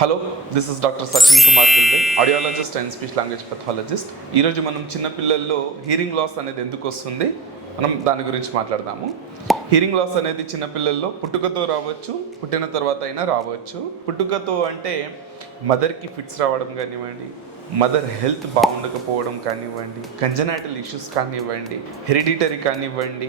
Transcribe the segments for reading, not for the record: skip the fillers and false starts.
Hello, this is doctor Sachin Kumar Gilve, audiologist and speech language pathologist. ఈరోజు మనం చిన్నపిల్లల్లో హీరింగ్ లాస్ అనేది ఎందుకు వస్తుంది, మనం దాని గురించి మాట్లాడదాము. హీరింగ్ లాస్ అనేది చిన్నపిల్లల్లో పుట్టుకతో రావచ్చు, పుట్టిన తర్వాత అయినా రావచ్చు. పుట్టుకతో అంటే మదర్కి ఫిట్స్ రావడం కానివ్వండి, మదర్ హెల్త్ బాగుండకపోవడం కానివ్వండి, కంజనైటల్ ఇష్యూస్ కానివ్వండి, హెరిడిటరీ కానివ్వండి,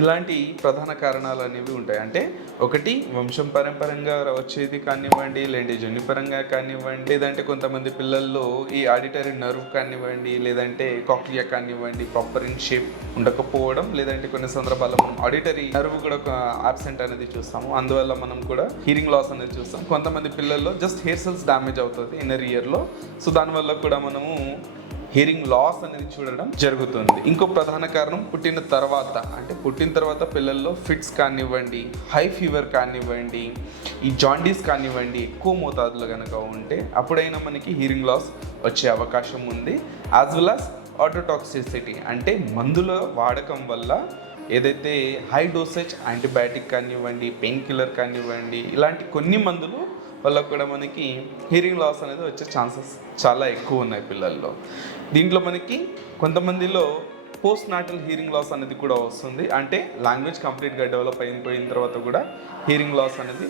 ఇలాంటి ప్రధాన కారణాలు అనేవి ఉంటాయి. అంటే ఒకటి వంశం పరంపరంగా వచ్చేది కానివ్వండి, లేదంటే జన్యుపరంగా కానివ్వండి, లేదంటే కొంతమంది పిల్లల్లో ఈ ఆడిటరీ నర్వ్ కానివ్వండి, లేదంటే కాక్లియా కానివ్వండి ప్రాపర్ ఇన్ షేప్ ఉండకపోవడం, లేదంటే కొన్ని సందర్భాల్లో మనం ఆడిటరీ నర్వ్ కూడా ఆబ్సెంట్ అనేది చూస్తాము. అందువల్ల మనం కూడా హీరింగ్ లాస్ అనేది చూస్తాం. కొంతమంది పిల్లల్లో జస్ట్ హెయిర్ సెల్స్ డ్యామేజ్ అవుతుంది ఇన్నర్ ఇయర్లో. సో దానివల్ల కూడా మనము హీరింగ్ లాస్ అనేది చూడడం జరుగుతుంది. ఇంకో ప్రధాన కారణం పుట్టిన తర్వాత పిల్లల్లో ఫిట్స్ కానివ్వండి, హై ఫీవర్ కానివ్వండి, ఈ జాండీస్ కానివ్వండి ఎక్కువ మోతాదులో కనుక ఉంటే అప్పుడైనా మనకి హీరింగ్ లాస్ వచ్చే అవకాశం ఉంది. యాజ్ వెల్ యాజ్ ఆటోటాక్సిసిటీ, అంటే మందుల వాడకం వల్ల ఏదైతే హై డోసేజ్ యాంటీబయాటిక్ కానివ్వండి, పెయిన్ కిల్లర్ కానివ్వండి, ఇలాంటి కొన్ని మందులు వల్ల కూడా మనకి హీరింగ్ లాస్ అనేది వచ్చే ఛాన్సెస్ చాలా ఎక్కువ ఉన్నాయి పిల్లల్లో. దీంట్లో మనకి కొంతమందిలో పోస్ట్ నాటల్ హీరింగ్ లాస్ అనేది కూడా వస్తుంది. అంటే లాంగ్వేజ్ కంప్లీట్గా డెవలప్ అయిపోయిన తర్వాత కూడా హీరింగ్ లాస్ అనేది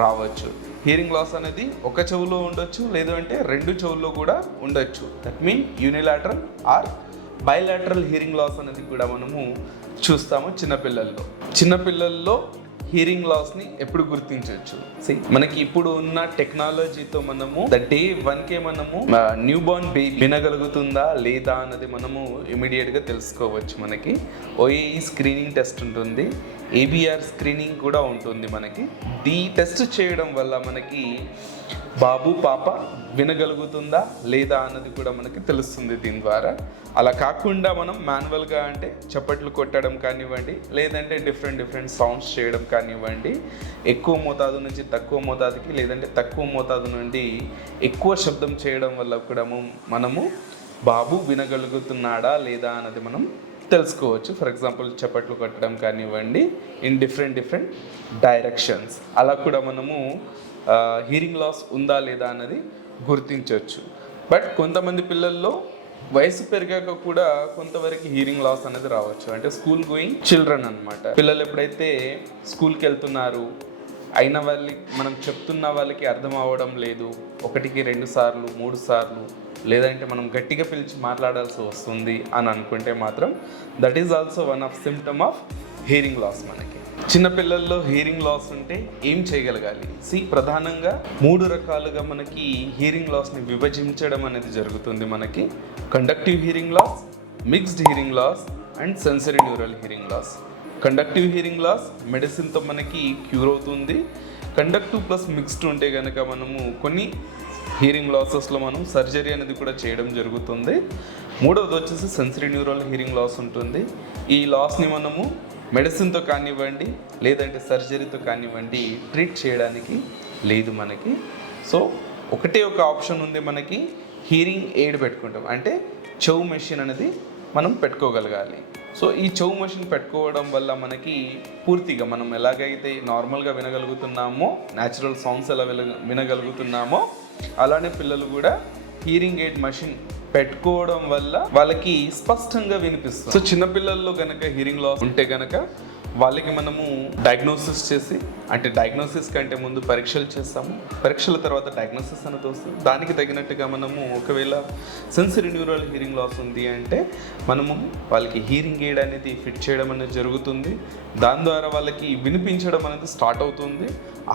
రావచ్చు. హీరింగ్ లాస్ అనేది ఒక చెవులో ఉండొచ్చు, లేదు అంటే రెండు చెవుల్లో కూడా ఉండొచ్చు. That mean unilateral or bilateral hearing loss అనేది కూడా మనము చూస్తాము చిన్నపిల్లల్లో హీరింగ్ లాస్ని ఎప్పుడు గుర్తించవచ్చు. మనకి ఇప్పుడు ఉన్న టెక్నాలజీతో మనము డే 1కే మనము న్యూ బోర్న్ బేబీ వినగలుగుతుందా లేదా అన్నది మనము ఇమీడియట్గా తెలుసుకోవచ్చు. మనకి ఓఏఈ స్క్రీనింగ్ టెస్ట్ ఉంటుంది, ఏబిఆర్ స్క్రీనింగ్ కూడా ఉంటుంది. మనకి ఈ టెస్ట్ చేయడం వల్ల మనకి బాబు పాప వినగలుగుతుందా లేదా అన్నది కూడా మనకి తెలుస్తుంది దీని ద్వారా. అలా కాకుండా మనం మాన్యువల్గా అంటే చప్పట్లు కొట్టడం కానివ్వండి, లేదంటే డిఫరెంట్ సౌండ్స్ చేయడం కానివ్వండి, ఎక్కువ మోతాదు నుంచి తక్కువ మోతాదుకి, లేదంటే తక్కువ మోతాదు నుండి ఎక్కువ శబ్దం చేయడం వల్ల కూడా మనము బాబు వినగలుగుతున్నాడా లేదా అన్నది మనం తెలుసుకోవచ్చు. ఫర్ ఎగ్జాంపుల్ చప్పట్లు కొట్టడం కానివ్వండి ఇన్ డిఫరెంట్ డైరెక్షన్స్, అలా కూడా మనము హీరింగ్ లాస్ ఉందా లేదా అన్నది గుర్తించవచ్చు. బట్ కొంతమంది పిల్లల్లో వయసు పెరిగాక కూడా కొంతవరకు హీరింగ్ లాస్ అనేది రావచ్చు. అంటే స్కూల్ గోయింగ్ చిల్డ్రన్ అనమాట. పిల్లలు ఎప్పుడైతే స్కూల్కి వెళ్తున్నారు, అయిన వాళ్ళకి మనం చెప్తున్న వాళ్ళకి అర్థం అవ్వడం లేదు, 1కి 2 సార్లు 3 సార్లు, లేదంటే మనం గట్టిగా పిలిచి మాట్లాడాల్సి వస్తుంది అని అనుకుంటే మాత్రం that is also one of symptom of hearing loss. మనకి చిన్నపిల్లల్లో హీరింగ్ లాస్ ఉంటే ఏం చేయగలగాలి? ప్రధానంగా 3 రకాలుగా మనకి హీరింగ్ లాస్ని విభజించడం అనేది జరుగుతుంది. మనకి conductive hearing loss, mixed hearing loss and sensory neural hearing loss. Conductive hearing loss మెడిసిన్తో మనకి క్యూర్ అవుతుంది. కండక్టివ్ ప్లస్ మిక్స్డ్ ఉంటే కనుక మనము కొన్ని హీరింగ్ లాసెస్లో మనం సర్జరీ అనేది కూడా చేయడం జరుగుతుంది. 3వది వచ్చేసి సెన్సరీ న్యూరల్ హీరింగ్ లాస్ ఉంటుంది. ఈ లాస్ని మనము మెడిసిన్తో కానివ్వండి, లేదంటే సర్జరీతో కానివ్వండి ట్రీట్ చేయడానికి లేదు మనకి. సో ఒకటే ఒక ఆప్షన్ ఉంది మనకి, హీరింగ్ ఎయిడ్ పెట్టుకుంటాం. అంటే చెవు మెషిన్ అనేది మనం పెట్టుకోగలగాలి. సో ఈ చెవు మెషిన్ పెట్టుకోవడం వల్ల మనకి పూర్తిగా మనం ఎలాగైతే నార్మల్గా వినగలుగుతున్నామో, న్యాచురల్ సౌండ్స్ ఎలా వినగలుగుతున్నామో, అలానే పిల్లలు కూడా హీరింగ్ ఎయిడ్ మెషిన్ పెట్టుకోవడం వల్ల వాళ్ళకి స్పష్టంగా వినిపిస్తుంది. సో చిన్నపిల్లల్లో కనుక హీరింగ్ లాస్ ఉంటే కనుక వాళ్ళకి మనము డయాగ్నోసిస్ చేసి, అంటే డయాగ్నోసిస్ కంటే ముందు పరీక్షలు చేస్తాము, పరీక్షల తర్వాత డయాగ్నోసిస్ అనేది వస్తుంది. దానికి తగినట్టుగా మనము ఒకవేళ సెన్సరీ న్యూరల్ హీరింగ్ లాస్ ఉంది అంటే మనము వాళ్ళకి హీరింగ్ ఎయిడ్ అనేది ఫిట్ చేయడం అనేది జరుగుతుంది. దాని ద్వారా వాళ్ళకి వినిపించడం అనేది స్టార్ట్ అవుతుంది.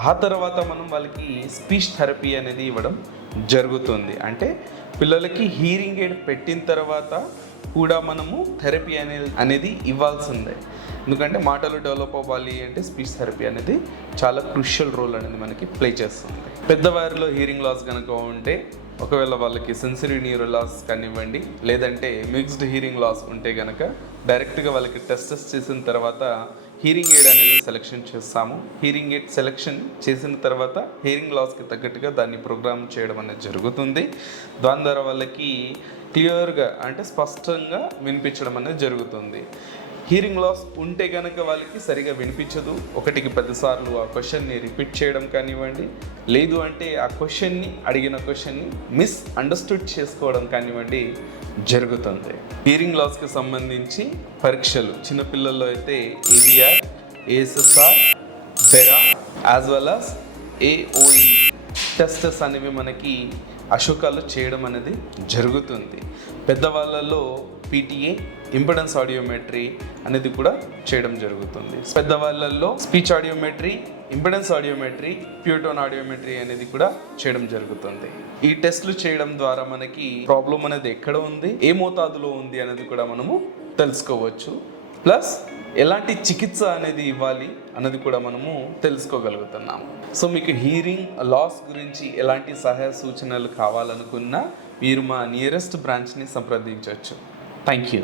ఆ తర్వాత మనం వాళ్ళకి స్పీచ్ థెరపీ అనేది ఇవ్వడం జరుగుతుంది. అంటే పిల్లలకి హీరింగ్ ఎయిడ్ పెట్టిన తర్వాత కూడా మనము థెరపీ అనేది ఇవ్వాల్సిందే. ఎందుకంటే మాటలు డెవలప్ అవ్వాలి అంటే స్పీచ్ థెరపీ అనేది చాలా క్రూషియల్ రోల్ అనేది మనకి ప్లే చేస్తుంది. పెద్దవారిలో హీరింగ్ లాస్ కనుక ఉంటే, ఒకవేళ వాళ్ళకి సెన్సరీ న్యూరల్ లాస్ కానివ్వండి, లేదంటే మిక్స్డ్ హీరింగ్ లాస్ ఉంటే కనుక డైరెక్ట్గా వాళ్ళకి టెస్టెస్ చేసిన తర్వాత హీరింగ్ ఎయిడ్ అనేది సెలెక్షన్ చేస్తాము. హీరింగ్ ఎయిడ్ సెలెక్షన్ చేసిన తర్వాత హీరింగ్ లాస్కి తగ్గట్టుగా దాన్ని ప్రోగ్రామ్ చేయడం అనేది జరుగుతుంది. దాని ద్వారా వాళ్ళకి క్లియర్గా అంటే స్పష్టంగా వినిపించడం అనేది జరుగుతుంది. హీరింగ్ లాస్ ఉంటే కనుక వాళ్ళకి సరిగా వినిపించదు, ఒకటికి 10 సార్లు ఆ క్వశ్చన్ని రిపీట్ చేయడం కానివ్వండి, లేదు అంటే ఆ అడిగిన క్వశ్చన్ని మిస్అండర్స్టూడ్ చేసుకోవడం కానివ్వండి జరుగుతుంది. హీరింగ్ లాస్కి సంబంధించి పరీక్షలు చిన్నపిల్లల్లో అయితే ABR, ఏఎస్ఎస్ఆర్, బెరా as well as AOE testes అనేవి మనకి అశోకాలు చేయడం అనేది జరుగుతుంది. పెద్దవాళ్ళలో పీటీఏ, ఇంపెడెన్స్ ఆడియోమెట్రీ అనేది కూడా చేయడం జరుగుతుంది. పెద్దవాళ్ళల్లో speech audiometry, impedance audiometry, pure tone audiometry అనేది కూడా చేయడం జరుగుతుంది. ఈ టెస్ట్లు చేయడం ద్వారా మనకి ప్రాబ్లం అనేది ఎక్కడ ఉంది, ఏ మోతాదులో ఉంది అనేది కూడా మనము తెలుసుకోవచ్చు. ప్లస్ ఎలాంటి చికిత్స అనేది ఇవ్వాలి అన్నది కూడా మనము తెలుసుకోగలుగుతున్నాము. సో మీకు హీరింగ్ లాస్ గురించి ఎలాంటి సహాయ సూచనలు కావాలనుకున్నా మీరు మా నియరెస్ట్ బ్రాంచ్ని సంప్రదించవచ్చు. Thank you.